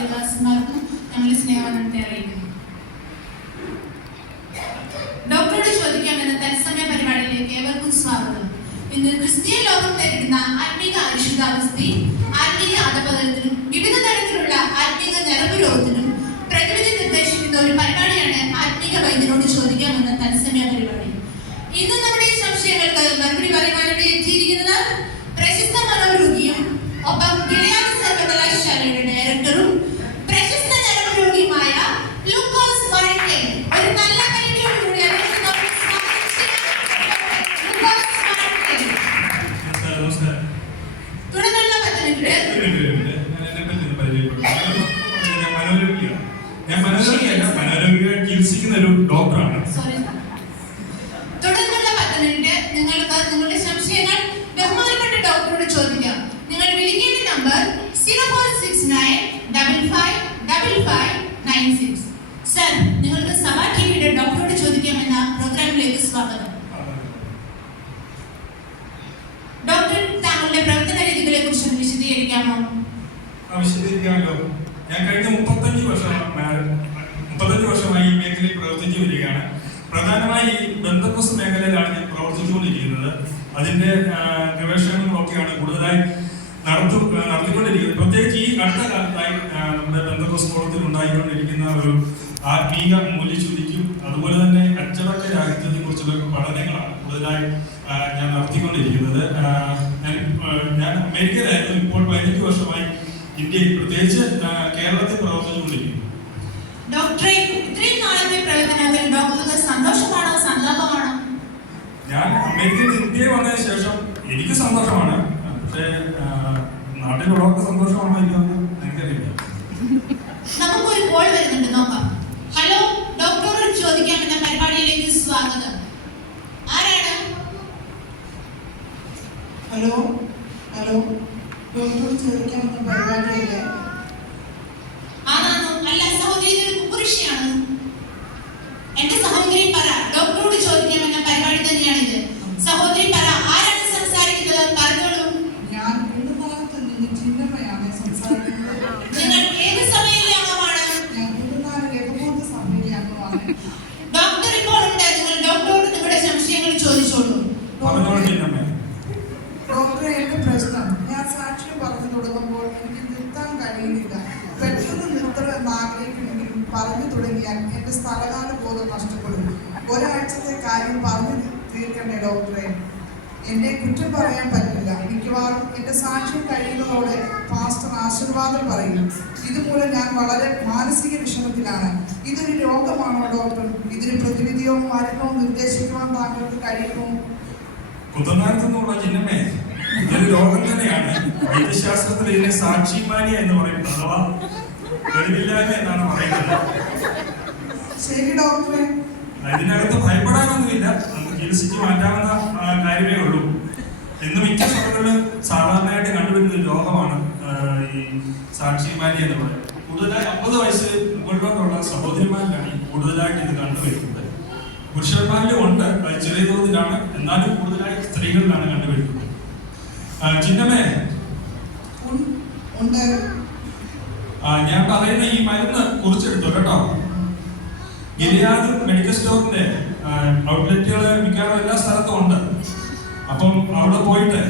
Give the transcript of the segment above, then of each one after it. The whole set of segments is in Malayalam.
ദേവദാസന്മാർക്കും ഞങ്ങളുടെ സ്നേഹവന്ദനത്തെ അറിയിക്കുന്നു. ഡോക്ടറോട് ചോദിക്കാമെന്ന തത്സമയ പരിപാടിയിലേക്ക് ഏവർക്കും സ്വാഗതം. ഇന്ന് ക്രിസ്തീയ ലോകം നേരിടുന്ന ആത്മീക അരിശുദ്ധാവസ്ഥയും ആത്മീക അധപതനത്തിനും വിവിധ തരത്തിലുള്ള ആത്മീക ഞരമ്പ് രോഗത്തിനും പ്രതിവിധി നിർദ്ദേശിക്കുന്ന ഒരു പരിപാടിയാണ് ആത്മീക വൈദ്യരോട് ചോദിക്കാമെന്ന തത്സമയ പരിപാടി. ഇന്ന് നമ്മുടെ ഈ സംശയങ്ങൾക്ക് മറുപടി പറയുവാനായി എത്തിയിരിക്കുന്നത് പ്രശസ്ത മനോരോഗിയും ഒപ്പം ഗിലിയാഡ് സർവകലാശാലയുടെ ഡയറക്ടറും പ്രശസ്ത ഞരമ്പ് രോഗിയുമായ ലൂക്കോസ് മറൈക്കൽ. ഒരു നല്ല കൈയടിയോടുകൂടി തുടർന്നുള്ള 10 മിനിറ്റ് ചികിത്സിക്കുന്ന ഒരു ഡോക്ടറാണ്. തുടർന്നുള്ള 10 മിനിറ്റ് നിങ്ങൾക്ക് നിങ്ങളുടെ സംശയങ്ങൾ ബഹുമാനപ്പെട്ട ഡോക്ടറോട് ചോദിക്കാം. നിങ്ങൾ വിളിക്കേണ്ട നമ്പർ 0469555596. സർ, നിങ്ങൾക്ക് സഭാ ടിവിയുടെ ഡോക്ടറോട് ചോദിക്കാമെന്ന പ്രോഗ്രാമിലേക്ക് സ്വാഗതം. ഡോക്ടർ, താങ്കളുടെ പ്രവർത്തന രീതികളെ കുറിച്ച് വിശദീകരിക്കാമോ? വിശദീകരിക്കാമല്ലോ. ഞാൻ കഴിഞ്ഞ 35 വർഷമായി ഈ മേഖലയിൽ പ്രവർത്തിച്ചു വരികയാണ്. പ്രധാനമായി ബന്ധക്കോസ് മേഖലയിലാണ് ഞാൻ പ്രവർത്തിച്ചുകൊണ്ടിരിക്കുന്നത്. അതിന്റെ ഗവേഷണങ്ങളൊക്കെയാണ് കൂടുതലായി നടത്തിക്കൊണ്ടിരിക്കുന്നത്. പ്രത്യേകിച്ച് ഈ അടുത്ത കാലത്തായി നമ്മുടെ ബന്ധക്കോസ് കോളത്തിൽ ഉണ്ടായിക്കൊണ്ടിരിക്കുന്ന ഒരു ആത്മീക മൂല്യശുദ്ധിക്കും അതുപോലെ തന്നെ അച്ചടക്ക രാഹിത്യത്തെ കുറിച്ചുള്ള പഠനങ്ങളാണ് കൂടുതലായി ഞാൻ നടത്തിക്കൊണ്ടിരിക്കുന്നത്. ഞാൻ അമേരിക്കയിലായിരുന്നു. ഇപ്പോൾ 15 വർഷമായി ഇന്ത്യയിൽ, പ്രത്യേകിച്ച് കേരളത്തിൽ പ്രവർത്തിച്ചുകൊണ്ടിരിക്കുന്നു. ഡോക്ടറെ, ഇത്രയും നാളത്തെ പ്രവർത്തനത്തിൽ ഡോക്ടർക്ക് സന്തോഷമാണോ സന്താപമാണോ? ഞാൻ അമേരിക്കയിൽ ഇന്ത്യയിൽ വന്നതിന് ശേഷം എനിക്ക് സന്തോഷമാണ്. പക്ഷേ നാട്ടിലുള്ളവർക്ക് സന്തോഷമാണോ ഇല്ലെന്ന് എനിക്കറിയില്ല. നമുക്കൊരു കോൾ വരുന്നുണ്ട്, നോക്കാം. ഹലോ, ഡോക്ടറോട് ചോദിക്കാമെന്ന പരിപാടിയിലേക്ക് സ്വാഗതം. ആരാണ്? ഹലോ ഡോക്ടറോട് ചോദിക്കാമെന്ന പരിപാടിയില്ലേ? ആണോ? അല്ല സഹോദരി, ഇതൊരു കുറിശിയാണ്. എന്റെ സഹോദരി പറ, ഡോക്ടറോട് ചോദിക്കാമെന്ന പരിപാടി തന്നെയാണിത്. സഹോദരി പറ, ആരാണ് സംസാരിക്കുന്നത്? പറഞ്ഞോളൂ. ഞാൻ കുടുംബത്ത് നിന്ന് ചിന്നമ്മയാണ് സംസാരിക്കുന്നത്. നിങ്ങൾ ഏത് സഭയിലെ അംഗമാണ്? ഞാൻ കുടുംബാന രഘുബോധ സഭയിലെ അംഗമാണ്. ഡോക്ടർ ഇപ്പോൾ ഉണ്ട്. നിങ്ങൾ ഡോക്ടറോട് നിങ്ങളുടെ സംശയങ്ങൾ ചോദിച്ചോളൂ. ഡോക്ടറെ, എന്റെ പ്രശ്നം, ഞാൻ സാക്ഷ്യം പറഞ്ഞു തുടങ്ങുമ്പോൾ എനിക്ക് നിർത്താൻ കഴിയുന്നില്ല. പെട്ടെന്ന് നിർത്തണമെന്ന് ആഗ്രഹിക്കുമെങ്കിലും പറഞ്ഞു തുടങ്ങിയാൽ എന്റെ സ്ഥലകാല ബോധം നഷ്ടപ്പെടും. ഒരാഴ്ചത്തെ കാര്യം പറഞ്ഞു തീർക്കണ്ടേ ഡോക്ടറെ? എന്നെ കുറ്റം പറയാൻ പറ്റില്ല. മിക്കവാറും എന്റെ സാക്ഷ്യം കഴിയുന്നതോടെ പാസ്റ്റർ ആശീർവാദം പറയും. ഇതുമൂലം ഞാൻ വളരെ മാനസിക വിഷമത്തിലാണ്. ഇതൊരു രോഗമാണോ ഡോക്ടർ? ഇതിന് പ്രതിവിധിയോ മരുന്നോ നിർദ്ദേശിക്കുവാൻ താങ്കൾക്ക് കഴിയുമോ? കുതനാർക്കെന്നുള്ള ചിഹ്നമേ, ഇതൊരു രോഗം തന്നെയാണ്. വൈദ്യശാസ്ത്രത്തിൽ ഇതിനെ സാക്ഷിമാനിയ എന്ന് പറയുന്നത്, അഥവാ വെളിവില്ലായ്മ എന്നാണ് പറയുന്നത്. ശരി ഡോക്ടറെ. ഇതിനകത്ത് ഭയപ്പെടാനൊന്നുമില്ല. നമുക്ക് ചികിത്സിച്ച് മാറ്റാവുന്ന കാര്യമേ ഉള്ളൂ. ഇന്ന് മിക്ക സഭകളിലും സാധാരണയായിട്ട് കണ്ടുവരുന്ന ഒരു രോഗമാണ് ഈ സാക്ഷിമാനിയ എന്ന് പറയുന്നത്. കൂടുതലായി 50 വയസ്സ് മുകളിലോട്ടുള്ള സഹോദരിമാരിലാണ് കൂടുതലായിട്ട് ഇത് കണ്ടുവരുന്നത്. പുരുഷന്മാരിലും ഉണ്ട്, ചെറിയ തോതിലാണ്. എന്നാലും കൂടുതലായി സ്ത്രീകളിലാണ് കണ്ടുവരുന്നത്. ചിന്നമേ, ഞാൻ പറയുന്ന ഈ മരുന്ന് കുറിച്ചെടുത്തു കേട്ടോ. ഗിലിയാഡ് മെഡിക്കൽ സ്റ്റോറിന്റെ ഔട്ട്ലെറ്റുകൾ മിക്കവാറും എല്ലാ സ്ഥലത്തും ഉണ്ട്. അപ്പം അവിടെ പോയിട്ട്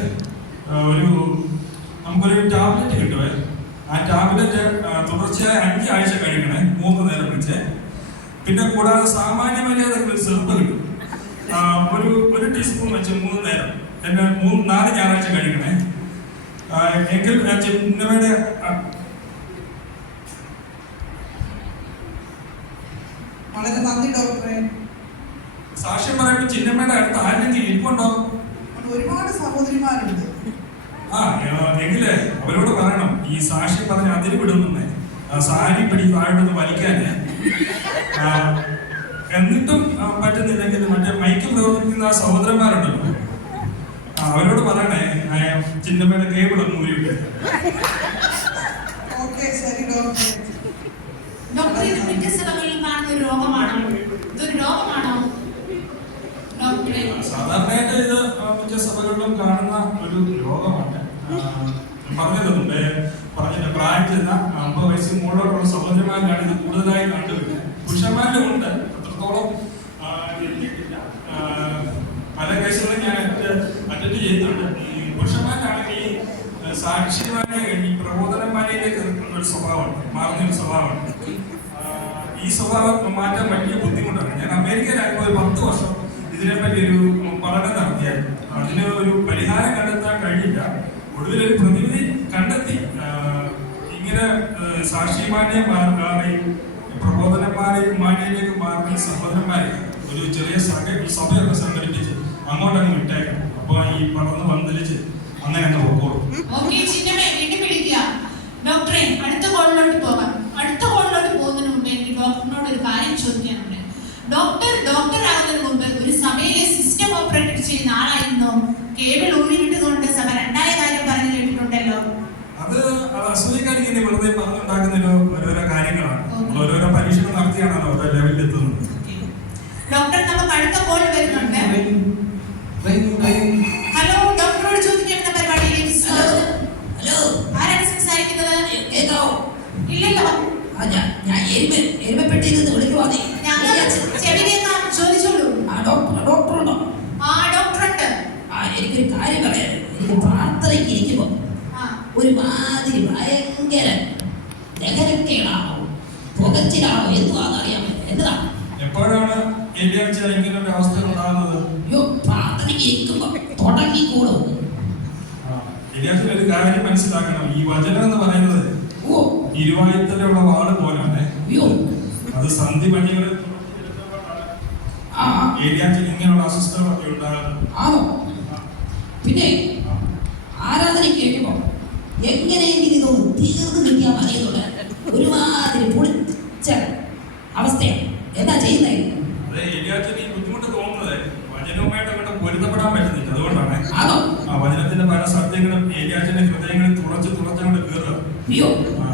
നമുക്കൊരു ടാബ്ലറ്റ് കിട്ടുവേ. ആ ടാബ്ലറ്റ് തുടർച്ചയായി 5 ആഴ്ച കഴിക്കണേ, 3 നേരം വെച്ച്. പിന്നെ കൂടാതെ സാമാന്യ മര്യാദകൾ ചെറുപ്പ് കിട്ടും. ഒരു ടീസ്പൂൺ വെച്ച് 3 നേരം, പിന്നെ 4 ഞായറാഴ്ച കഴിക്കണേ. എങ്കിൽ ചിന്നമ്മയുടെ വളരെ നന്ദി ഡോക്ടറെ. സാക്ഷ്യം പറയുമ്പോൾ ചിന്നമ്മയുടെ അടുത്ത് ആരെങ്കിലും ഇരിപ്പുണ്ടോ? ഒരുപാട് സഹോദരിമാരുണ്ട്. എങ്കിലേ അവരോട് പറയണം, ഈ സാക്ഷ്യം പറഞ്ഞ് അതിന് വിടുന്നേ, സാരി പിടി താഴോട്ടൊന്ന് വലിക്കാന്. എന്നിട്ടും പറ്റുന്നില്ലെങ്കിൽ മറ്റേ മൈക്ക് പ്രവർത്തിക്കുന്ന സഹോദരന്മാരുണ്ടല്ലോ, അവരോട് പറയണേ ചിന്നമ്മയുടെ കേബിൾ ഒന്ന് ഊരിവിട്ടെ. ഓക്കേ, ശരി ഡോക്ടർ. ഡോക്ടർ, ഇത് മിക്ക സ്ഥലങ്ങളിലും കാണുന്ന ഒരു രോഗമാണോ? ഇതൊരു രോഗമാണോ ഡോക്ടറെ? സാധാരണയായിട്ട് ഇത് മിക്ക സഭകളിലും കാണുന്ന ഒരു രോഗമാണ്. പറഞ്ഞില്ല പ്രായം ചെന്ന 50 വയസ്സ് വയസ്സിന് മുകളിലോട്ടുള്ള സഹോദരന്മാരിലാണ് ഇത് കൂടുതലായി കണ്ടുവരുന്നത്. പുരുഷന്മാരിലും ഉണ്ട്, അത്രത്തോളം എത്തിയിട്ടില്ല. പല കേസുകളും ഞാൻ അറ്റൻഡ് ചെയ്യുന്നുണ്ട്. ഈ പുരുഷന്മാരാണെങ്കിൽ ഈ സാക്ഷിമാരെ ഈ പ്രബോധനന്മാരിലേക്ക് ഒരു സ്വഭാവമുണ്ട്, മാറുന്നൊരു സ്വഭാവമുണ്ട്. ഈ സ്വഭാവം മാറ്റാൻ വലിയ ബുദ്ധിമുട്ടാണ്. ഞാൻ അമേരിക്കയിലായപ്പോൾ 10 വർഷം ഇതിനെപ്പറ്റി ഒരു പഠനം നടത്തിയായിരുന്നു. അതിന് ഒരു പരിഹാരം കണ്ടെത്താൻ കഴിഞ്ഞില്ല. ഒടുവിലൊരു പ്രതിവിധി കണ്ടെത്തി. ഇങ്ങനെ സാക്ഷിമാന്യം മാറി പ്രബോധനന്മാരിലേക്ക് മാറി സഹോദരന്മാരെ ഒരു ചെറിയ സഭയൊക്കെ സംഘടിപ്പിച്ച് അങ്ങോട്ടങ്ങ് വിട്ടേക്കണം. അപ്പൊ ഈ പടർന്ന് പന്തലിച്ച് അങ്ങനെ അങ്ങ് പൊക്കോളും. ഡോക്ടറെ, അടുത്ത കോളിലോട്ട് പോകാം. അടുത്ത കോളിലോട്ട് പോകുന്നതിന് മുമ്പ് എനിക്ക് ഡോക്ടറിനോട് ഒരു കാര്യം ചോദിക്കാനുണ്ട്. ഡോക്ടർ ആകുന്നതിന് മുമ്പ് ഒരു സഭയിലെ സിസ്റ്റം ഓപ്പറേറ്റ് ചെയ്യുന്ന ആളായിരുന്നു. കേബിൾ ഊരിവിട്ടതുകൊണ്ട് സഭ രണ്ടായ കാര്യം പറഞ്ഞു കേട്ടിട്ടുണ്ടല്ലോ. അത് അസൂയക്കാരി ഇങ്ങനെ വെറുതെ പറഞ്ഞുണ്ടാക്കുന്ന ഓരോരോ കാര്യങ്ങളാണ്. ഓരോരോ പരീക്ഷണം നടത്തിയാണ് ഓരോ ലെവലിൽ എത്തുന്നത്. ഡോക്ടർ, നമുക്ക് അടുത്ത കോൾ വരുന്നുണ്ട്. ഹലോ, ഡോക്ടറോട് ചോദിക്കേണ്ട പരിപാടിയിലേക്ക് സ്വാഗതം. ഹലോ, ആരാണ് സംസാരിക്കുന്നത്? കേൾക്കാവോ? ഇല്ലല്ലോ. ഞാൻ എരുമപ്പെട്ടിയിൽ നിന്ന് വിളിക്കുവാണേ. ചെവി കേൾക്കാം, ചോദിച്ചോളൂ. ഡോക്ടറുണ്ടോ? ഡോക്ടറുണ്ട്. എനിക്കൊരു കാര്യം പറയാം. എനിക്ക് പ്രാർത്ഥനയ്ക്ക് ഇരിക്കുമ്പോ ഒരുമാതിരി ഭയങ്കര ലഹരക്കേടാണോ പുകച്ചിലാണോ എന്തുവാന്ന് അറിയാൻ പറ്റില്ല. എന്നതാ എപ്പോഴാണ് ഇങ്ങനെ ഒരു അവസ്ഥ ഉണ്ടാകുന്നത്? അയ്യോ, പ്രാർത്ഥനയ്ക്ക് ഇരിക്കുമ്പോ തുടങ്ങിക്കൂടും. ഒരു കാര്യം മനസ്സിലാക്കണം. ഈ വചനം എന്ന് പറയുന്നത് ഇരുവായുത്തലുള്ള വാള് പോലാണ്. അത് സന്ധി പണികളെ ഇങ്ങനെയുള്ള അസ്വസ്ഥകളൊക്കെ ഉണ്ടാകുന്നത്. പിന്നെ ആരാധനയ്ക്ക് കേൾക്കുമ്പോ എങ്ങനെയെങ്കിലും ഇതൊന്ന് തീർന്നു കിട്ടിയാൽ മതിയെന്നുള്ള ഒരുമാതിരി പൊളിച്ച അവസ്ഥയാണ്. എന്താ ചെയ്യുന്നത്? ഈ ബുദ്ധിമുട്ട് തോന്നുന്നത് വചനവുമായിട്ട് അങ്ങോട്ട് പൊരുത്തപ്പെടാൻ പറ്റുന്നില്ല. അതുകൊണ്ടാണ് വചനത്തിന്റെ പല സത്യങ്ങളും ഏലിയാച്ചന്റെ ഹൃദയങ്ങളിൽ തുളച്ചങ്ങോട്ട് കയറുക.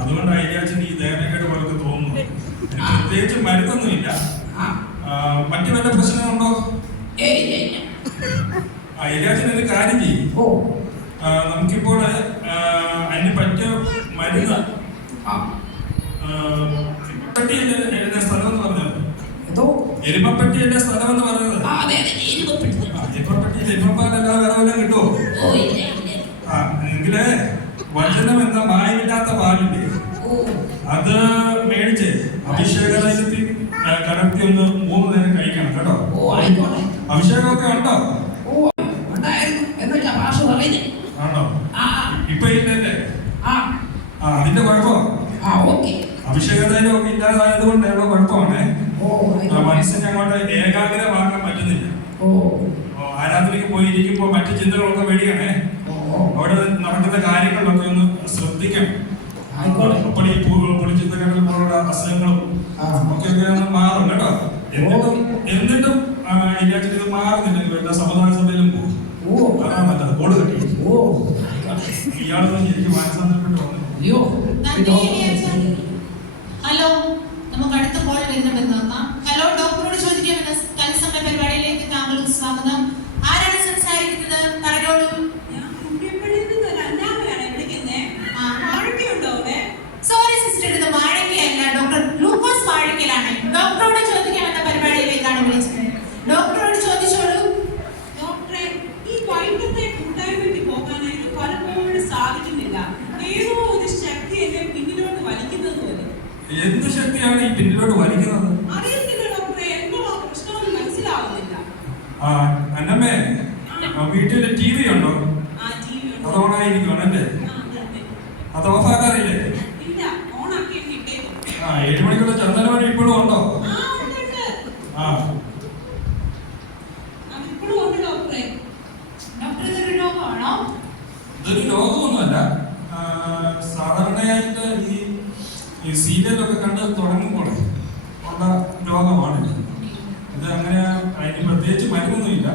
അതുകൊണ്ടാണ് ഏലിയാച്ചൻ ഈ ദേവനക്കേട് പോലൊക്കെ തോന്നുന്നത്. പ്രത്യേകിച്ച് മരുന്നൊന്നുമില്ല. മറ്റു വല്ല പ്രശ്നമുണ്ടോ? ഏലിയാച്ചൻ ഒരു കാര്യം ചെയ്യും. നമുക്കിപ്പോൾ അതിന് പറ്റിയ മരുന്ന് എഴുതിയ സ്ഥലം എന്ന് പറഞ്ഞത് എരുമപ്പെട്ടിയുടെ സ്ഥലം എന്ന് പറയുന്നത് എരുമപ്പെട്ടിയിൽ എരുമപ്പാലല്ലാതെ വേറെ വല്ലതും കിട്ടുമോ? എങ്കില് വചനം എന്ന മായമില്ലാത്ത പാലില്ലേ, അത് മേടിച്ച് അഭിഷേകത്തിൽ കലർത്തി ഒന്ന് 3 നേരം കഴിക്കണം കേട്ടോ. അഭിഷേകമൊക്കെ ഉണ്ടോ? ആണോ? ഇപ്പൊ ഇല്ലല്ലേ? അതിന്റെ കുഴപ്പം അഭിഷേകതയിലൊക്കെ ഇല്ലാതായത് കൊണ്ടുള്ള കുഴപ്പമാണ്. മനസ്സിനെ അങ്ങോട്ട് ഏകാഗ്രമാക്കാൻ പറ്റുന്നില്ല. ആരാധനയ്ക്ക് പോയിരിക്കുമ്പോ മറ്റു ചിന്തകളൊക്കെ വരികയാണേ. അവിടെ നടക്കുന്ന കാര്യങ്ങളിലൊക്കെ ഒന്ന് ശ്രദ്ധിക്കണം. അപ്പോൾ ഈ പൊളിച്ചിന്തകളിൽ പോലുള്ള അസുഖങ്ങളും ഒക്കെ ഒന്ന് മാറും കേട്ടോ. എന്നിട്ടും ഇത് മാറുന്നില്ലെങ്കിൽ എല്ലാ സമുദായ സഭയിലും പോകും. അതാണ് നല്ലത്. കോട് കെട്ടി ഇയാളൊന്നും ശരിക്കും മാനസാന്തരപ്പെട്ടു വന്നു. ഹലോ, നമുക്ക് അടുത്ത കോൾ വരുന്നുണ്ടെന്ന് നോക്കാം. ഹലോ, ഡോക്ടറോട് ചോദിക്കാമെന്ന തത്സമയ പരിപാടിയിലേക്ക് താങ്കൾക്ക് സ്വാഗതം. ആരാണ് സംസാരിക്കുന്നത്? പറഞ്ഞോളൂ. സോറി സിസ്റ്റർ, ഇത് വാഴയ്ക്കയല്ല, ഡോക്ടർ ലൂക്കോസ് വാഴയ്ക്കലാണ്. ഡോക്ടറോട് ചോദിക്കാമെന്ന പരിപാടിയിലേക്കാണ് വിളിച്ചത്. ഡോക്ടറോട് ചോദിച്ചോളൂ. ഡോക്ടറെ, ഈ വൈകിട്ടത്തെ കൂട്ടായ്മയ്ക്ക് പോകാനായിട്ട് പലപ്പോഴും സാധിക്കുന്നില്ല. ഏതോ ഒരു ശക്തി എന്നെ പിന്നിലോട്ട് വലിക്കുന്നത് പോലെ. എന്ത് ശക്തിയാണ് ഈ പിന്നിലോട്ട് വലിക്കുന്നത്? അറിയത്തില്ല ഡോക്ടറെ, എന്തോ ആ പ്രശ്നമൊന്നും മനസ്സിലാവുന്നില്ല. അന്നമ്മേ, വീട്ടില് TV ഉണ്ടോ? അത് ഓണായിരിക്കുവാണല്ലേ? അത് ഓഫാക്കാറില്ലേ? ഇല്ല, ഓണാക്കിയിട്ട് ഇട്ടേക്കും. 7 മണിക്കുള്ള ചന്ദനമണി ഇപ്പോഴും ഉണ്ടോ? ഇപ്പോഴും ഉണ്ട് ഡോക്ടറെ. ഡോക്ടർ, ഇതൊരു രോഗമാണോ? ഇതൊരു രോഗമൊന്നുമല്ല. സാധാരണയായിട്ട് ഈ സീരിയലൊക്കെ കണ്ട് തുടങ്ങുമ്പോൾ ഉള്ള രോഗമാണ് ഇത്. അങ്ങനെ അതിന് പ്രത്യേകിച്ച് മരുന്നൊന്നുമില്ല.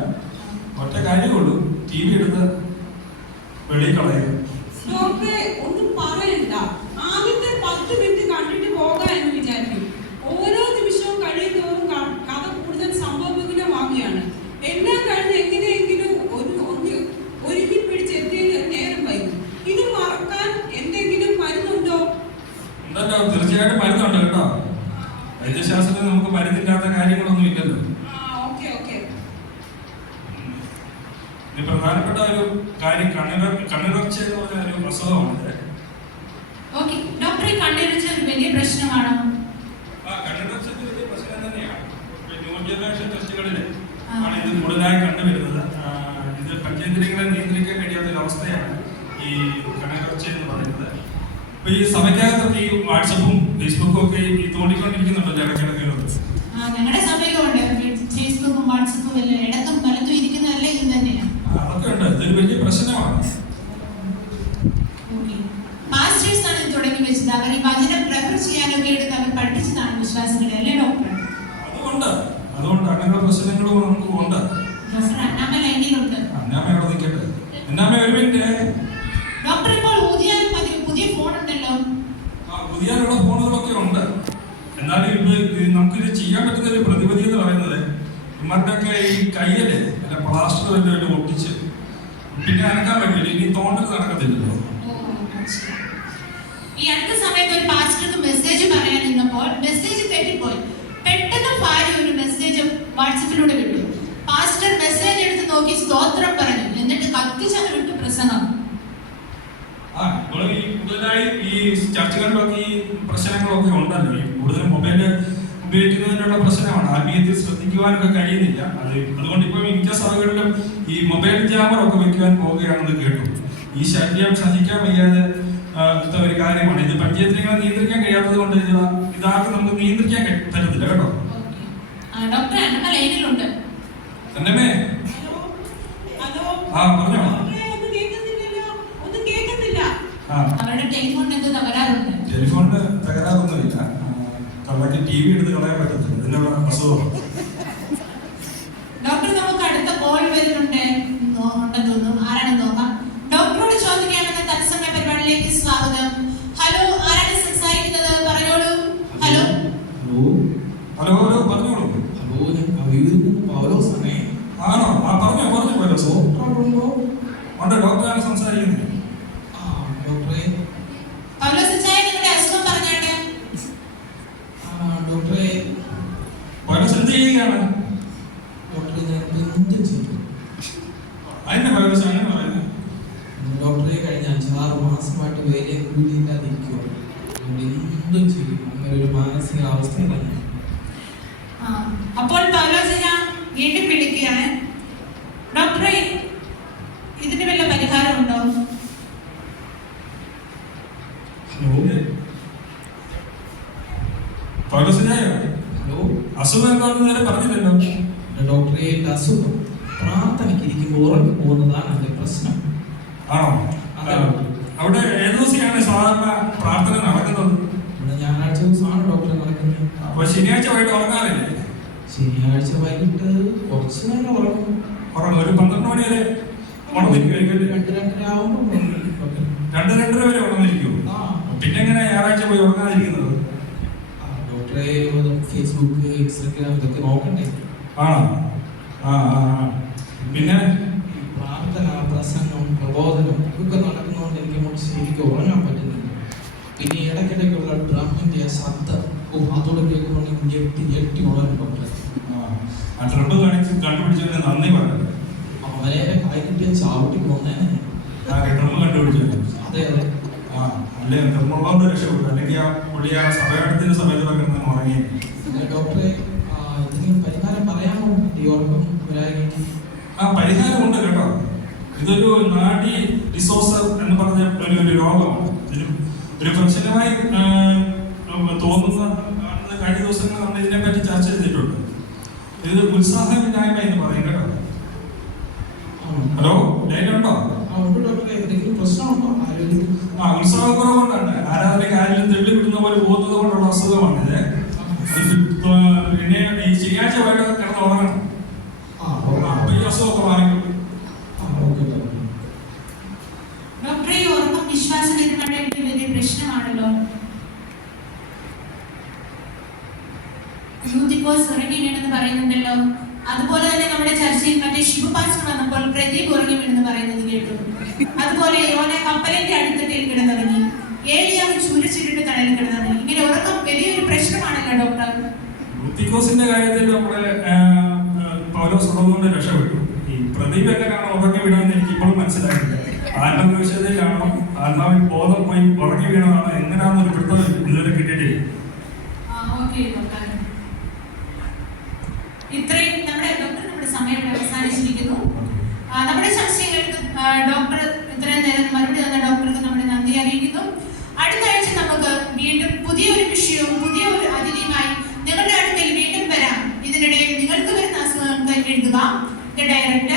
ഒറ്റ കാര്യമുള്ളൂ, TV എടുത്ത് വെളിയിൽ കളയുക. ഡോക്ടറെ, ഒന്നും പറയണ്ട. ആദ്യത്തെ 10 മിനിറ്റ് കണ്ടിട്ട് പോകാം എന്ന് വിചാരിക്കും. ഓരോ നിമിഷവും കഴിയുന്നതോറും കഥ കൂടുതൽ സംഭവബഹുലമാവുകയാണ്. എല്ലാം കഴിഞ്ഞ് എങ്ങനെയെങ്കിലും ഒരുക്കി പിടിച്ചെത്തിയ നേരം വൈകും. ഇത് മറക്കാൻ എന്തെങ്കിലും മരുന്നുണ്ടോ? എന്താ ഉണ്ടല്ലോ, തീർച്ചയായിട്ടും മരുന്നുണ്ട് കേട്ടോ. വൈദ്യശാസ്ത്രത്തിൽ നമുക്ക് മരുന്നില്ലാത്ത കാര്യങ്ങളൊന്നും ഇല്ലല്ലോ. Okay okay. ഇനി പ്രധാനപ്പെട്ട ഒരു കാര്യം കണ്ണിറച്ച എന്ന് പറഞ്ഞ ഒരു അസുഖമാണ്. ഓക്കെ ഡോക്ടറെ, കണ്ണിറച്ച ഒരു വലിയ പ്രശ്നമാണോ? കണ്ണിറച്ച വലിയ പ്രശ്നം തന്നെയാണ്. ന്യൂ ജനറേഷൻ ടെസ്റ്റുകളിൽ ആണ് ഇത് കൂടുതലായി കണ്ടുവരുന്നത്. ഇത് പഞ്ചേന്ദ്രിയങ്ങളെ നിയന്ത്രിക്കാൻ കഴിയാത്ത ഒരു അവസ്ഥയാണ് ഈ കണ്ണിറച്ച എന്ന് പറയുന്നത്. അപ്പൊ ഈ സഭയ്ക്കകത്തൊക്കെ ഈ വാട്സപ്പും ഫേസ്ബുക്കും ഒക്കെ ഈ തോണ്ടിക്കൊണ്ടിരിക്കുന്നുണ്ടല്ലോ ഇടയ്ക്കിടയ്ക്ക്. ഞങ്ങളുടെ സഭയിലുണ്ട് ഫേസ്ബുക്കും വാട്സപ്പും എല്ലാം ഇടത്തും വലത്തും ഇരിക്കുന്നതല്ലേ ഇത് തന്നെയാണ്. അതൊക്കെ ഉണ്ട്, ഇതൊരു വലിയ പ്രശ്നമാണ്. മാസ്റ്റേഴ്സ് ആണ് ഇത് തുടങ്ങി വെച്ചത്. അവർ ഈ വചനം റെഫർ ചെയ്യാനൊക്കെ എടുത്ത് അവർ പഠിപ്പിച്ചതാണ് വിശ്വാസികളെ, അല്ലേ ഡോക്ടർ? അതുകൊണ്ട് അങ്ങനെയുള്ള പ്രശ്നങ്ങളും നമുക്ക് ഉണ്ട്. ഡോക്ടർ അന്നാമ ലൈനിലുണ്ട്. അന്നാമ അവിടെ നിൽക്കട്ടെ. അന്നാമ ഒരു മിനിറ്റ്. ഡോക്ടർ, ഇപ്പോൾ ഊതിയാൽ മതി, പുതിയ ഫോൺ ഉണ്ടല്ലോ. പുതിയുള്ള ഫോണുകളൊക്കെ ഉണ്ട്. എന്നാലും ഇപ്പൊ നമുക്കിത് ചെയ്യാൻ പറ്റുന്ന ഒരു പ്രതിവിധി എന്ന് പറയുന്നത് ഇവരുടെയൊക്കെ ഈ കയ്യില് അല്ല പ്ലാസ്റ്റർ വല്ല ഒട്ടിച്ച് പിന്നെ അനക്കാൻ പറ്റില്ല. ഇനി തോണ്ടൽ നടക്കത്തില്ലല്ലോ. ഈ അടുത്ത സമയത്ത് ഒരു പാസ്റ്റർക്ക് മെസ്സേജ് പറയാൻ നിന്നപ്പോൾ മെസ്സേജ് തെറ്റിപ്പോയി. പെട്ടെന്ന് ഭാര്യ ഒരു മെസ്സേജ് വാട്സപ്പിലൂടെ വിട്ടു. പാസ്റ്റർ മെസ്സേജ് എടുത്ത് നോക്കി സ്തോത്രം പറഞ്ഞു, എന്നിട്ട് കത്തിച്ചത് വിട്ടു പ്രസംഗം. ഈ കൂടുതലായി ഈ ചർച്ചകളിലൊക്കെ ഈ പ്രശ്നങ്ങളൊക്കെ ഉണ്ടല്ലോ. ഈ കൂടുതൽ മൊബൈല് ഉപയോഗിക്കുന്നതിനുള്ള പ്രശ്നമാണ്. ആത്മീയത്തിൽ ശ്രദ്ധിക്കുവാനൊക്കെ കഴിയുന്നില്ല. അതുകൊണ്ട് ഇപ്പൊ മിക്ക സഭകളിലും ഈ മൊബൈൽ ക്യാമറ ഒക്കെ വെക്കുവാൻ പോവുകയാണെന്ന് കേട്ടു. ഈ ശല്യം സഹിക്കാൻ വയ്യാതെ ഒരു കാര്യമാണ്. ഇത് പഞ്ചേന്ദ്രിയങ്ങളെ നിയന്ത്രിക്കാൻ കഴിയാത്തത് കൊണ്ട് ഇതാകെ നമുക്ക് നിയന്ത്രിക്കാൻ പറ്റത്തില്ല കേട്ടോ. ഡോക്ടർ അന്നമ്മ ലൈനിലുണ്ട്. അന്നമ്മേ. പറഞ്ഞോ. അവരുടെ ടെലിഫോണിന് എന്ത് തകരാറുണ്ട്? ടെലിഫോണിന് തകരാറൊന്നുമില്ല. കള്ളക്ക് TV എടുത്ത് കളയാൻ പറ്റത്തില്ല. ഇതിനുള്ള അസുഖം. ഡോക്ടർ, നമുക്ക് അടുത്ത കോൾ വരുന്നുണ്ട് ഉണ്ടെന്ന് തോന്നുന്നു. ആരാണെന്ന് നോക്കാം. ഡോക്ടറോട് ചോദിക്കാമെന്ന തത്സമയ പരിപാടിയിലേക്ക് സ്വാഗതം. ഹലോ, ആരാണ് സംസാരിക്കുന്നത്? പറഞ്ഞോളൂ. ഹലോ ഹലോ ഹലോ പറഞ്ഞോളൂ. ഹലോ, ഞാൻ കവിയൂരിൽ നിന്ന് പൗലോസാണേ. ആണോ? പറഞ്ഞു പൗലോസ്. ഡോക്ടറുണ്ടോ? ഉണ്ട്, ഡോക്ടറാണ് സംസാരിക്കുന്നത്. ഡോക്ടറെ. പൗലോസ് ചായ, നിങ്ങളുടെ അസുഖം പറഞ്ഞാട്ടെ. ഡോക്ടറെ. പൗലോസ് എന്ത് ചെയ്യുകയാണ്? ഡോക്ടറെ, ഞാൻ എന്തും ചെയ്തു. അതിന്റെ പൗലോസ് അങ്ങനെ പറയുന്നത്? ഡോക്ടറെ, കഴിഞ്ഞ 5-6 മാസമായിട്ട് വേറെ കൂടിയില്ലാതിരിക്കുക. എന്തും ചെയ്യും. അങ്ങനെ ഒരു മാനസികാവസ്ഥയിലാണ്. അപ്പോൾ പൗലോസ് ഞാൻ വീണ്ടും വിളിക്കുകയാണ്. ഡോക്ടറെ, ഇതിന് വല്ല പരിഹാരമുണ്ടോ? ഹലോ, അസുഖം എന്താണെന്ന് നേരെ പറഞ്ഞില്ലല്ലോ. ഡോക്ടറെ, എൻ്റെ അസുഖം പ്രാർത്ഥനയ്ക്ക് ഇരിക്കുമ്പോൾ ഉറങ്ങി പോകുന്നതാണ് എൻ്റെ പ്രശ്നം. ആണോ? അവിടെ ഏത് ദിവസമാണ് സാധാരണ പ്രാർത്ഥന നടക്കുന്നത്? ഇവിടെ ഞായറാഴ്ച ദിവസമാണ് ഡോക്ടറെ നടക്കുന്നത്. അപ്പൊ ശനിയാഴ്ച വൈകിട്ട് ഉറങ്ങാറില്ലേ? ശനിയാഴ്ച വൈകിട്ട് കുറച്ച് നേരം ഉറങ്ങും. ഒരു 12 മണി വരെ ഉണർന്നിരിക്കും. 2-2:30 ആവുമ്പോൾ 2-2:30 വരെ ഉണർന്നിരിക്കും. പിന്നെ എങ്ങനെ ഞായറാഴ്ച പോയി ഉറങ്ങാതിരിക്കുന്നത്? ഡോക്ടറെ, ഫേസ്ബുക്ക്, ഇൻസ്റ്റഗ്രാം ഇതൊക്കെ നോക്കണ്ടേ? ആണോ? പിന്നെ പ്രാർത്ഥന, പ്രസംഗം, പ്രബോധനം ഇതൊക്കെ നടക്കുന്നതുകൊണ്ട് എനിക്ക് ശരിക്കും ഉറങ്ങാൻ പറ്റുന്നില്ല. പിന്നെ ഇടയ്ക്കിടയ്ക്കുള്ള ഡ്രമ്മിന്റെ ശബ്ദം അതോടെ കേൾക്കുന്നുണ്ടെങ്കിൽ ഞെട്ടി ഉണരും ഡോക്ടറെ. ആ ഡ്രബ് കണ്ടുപിടിച്ചതിന് നന്ദി പറഞ്ഞു. അവരെ കൈ കിട്ടിയ ചാവട്ടി കൊന്നേനെ. ഡ്രബ് കണ്ടുപിടിച്ചത്? അതെ അതെ. അല്ലേ, ഡ്രബുള്ളതുകൊണ്ട് രക്ഷപ്പെട്ടു. അല്ലെങ്കിൽ ആ പുള്ളി ആ സഭയത്തിന്റെ സമയത്തൊക്കെ ഉറങ്ങി. ഡോക്ടറെ, ഇതിന് പരിഹാരം പറയാമോ? ഈ ഉറക്കം വരാമെങ്കിൽ. പരിഹാരമുണ്ട് കേട്ടോ. ഇതൊരു നാഡി ഡിസോർഡർ എന്ന് പറഞ്ഞ ഒരു രോഗമാണ്. ഒരു പ്രശ്നമായി തോന്നുന്ന കഴിഞ്ഞ ദിവസങ്ങൾ നമ്മൾ ഇതിനെപ്പറ്റി ചർച്ച ചെയ്തിട്ടുണ്ട്. ഇത് ഉത്സാഹമില്ലായ്മ എന്ന് പറയും കേട്ടോ. ഹലോ, ലൈനുണ്ടോ? ഡോക്ടറെ, എന്തെങ്കിലും പ്രശ്നമുണ്ടോ? ഉത്സാഹക്കുറവുകൊണ്ടാണ്. ആരാധനയ്ക്ക് ആരിലും തെള്ളി വിടുന്ന പോലെ പോകുന്നത് കൊണ്ടുള്ള അസുഖമാണിത്. പിന്നെ ഈ ശനിയാഴ്ച വരെ കിടന്ന് ഉറങ്ങണം. അപ്പൊ ഈ അസുഖമൊക്കെ മാറിക്കും. ഡോക്ടറെ, ഉറക്കം വിശ്വാസനിർമ്മയുടെ വലിയ പ്രശ്നമാണല്ലോ. യൂത്തിക്കോസ് ഉറങ്ങി വീണെന്ന് പറയുന്നുണ്ടല്ലോ. അതുപോലെ തന്നെ നമ്മുടെ ചർച്ചയിൽ മറ്റേ ശിവപാസ്റ്റർ വന്നപ്പോൾ പ്രദീപ് ഉറങ്ങി വീണെന്ന് പറയുന്നത് കേട്ടു. അതുപോലെ യോന കപ്പലിന്റെ അടുത്തിട്ട് കിടന്നിറങ്ങി. ഏലിയാവ് ചൂരച്ചിട്ടിട്ട് തടയിൽ കിടന്നിറങ്ങി. യൂത്തിക്കോസിന്റെ കാര്യത്തിൽ നമ്മുടെ പൗലോസ് ഉള്ളതുകൊണ്ട് രക്ഷപ്പെട്ടു. ഈ പ്രദീപ് എങ്ങനെയാണോ ഉറങ്ങി വീണമെന്ന് എനിക്ക് ഇപ്പോഴും മനസ്സിലായിട്ടില്ല. ആത്മവിശ്വതയിലാണോ ആത്മാവിൽ ബോധം പോയി ഉറങ്ങി വീണതാണോ എങ്ങനെയാണെന്നൊരു പിടുത്തം ഇതുവരെ കിട്ടിയിട്ടില്ല. ഇത്രയും നമ്മുടെ സമയം അവസാനിച്ചിരിക്കുന്നു. നമ്മുടെ സംശയങ്ങൾക്ക് ഡോക്ടർ ഇത്രയും നേരം മറുപടി തന്ന ഡോക്ടർക്ക് നമ്മുടെ നന്ദി അറിയിക്കുന്നു. അടുത്ത ആഴ്ച നമുക്ക് വീണ്ടും പുതിയൊരു വിഷയവും പുതിയൊരു അതിഥിയുമായി നിങ്ങളുടെ അടുക്കൽ വീണ്ടും വരാം. ഇതിനിടയിൽ നിങ്ങൾക്ക് വരുന്ന അസുഖങ്ങൾക്ക് എഴുതുക. ഡയറക്ടർ